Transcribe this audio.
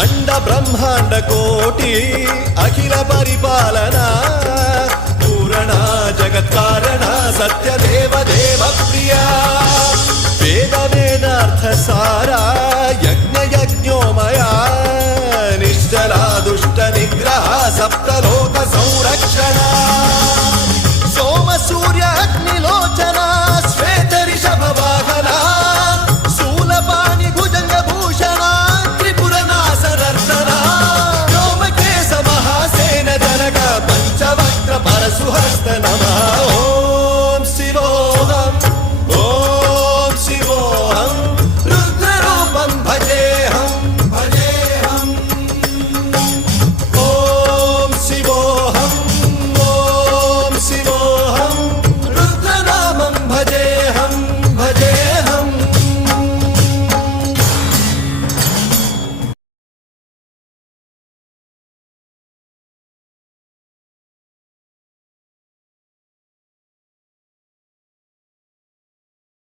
అండ బ్రహ్మాండ కోటి అఖిల పరిపాలన పూరణ జగత్కారణ సత్యదేవ దేవ ప్రియ వేద వేదార్థ సారా యజ్ఞ యజ్ఞోమయ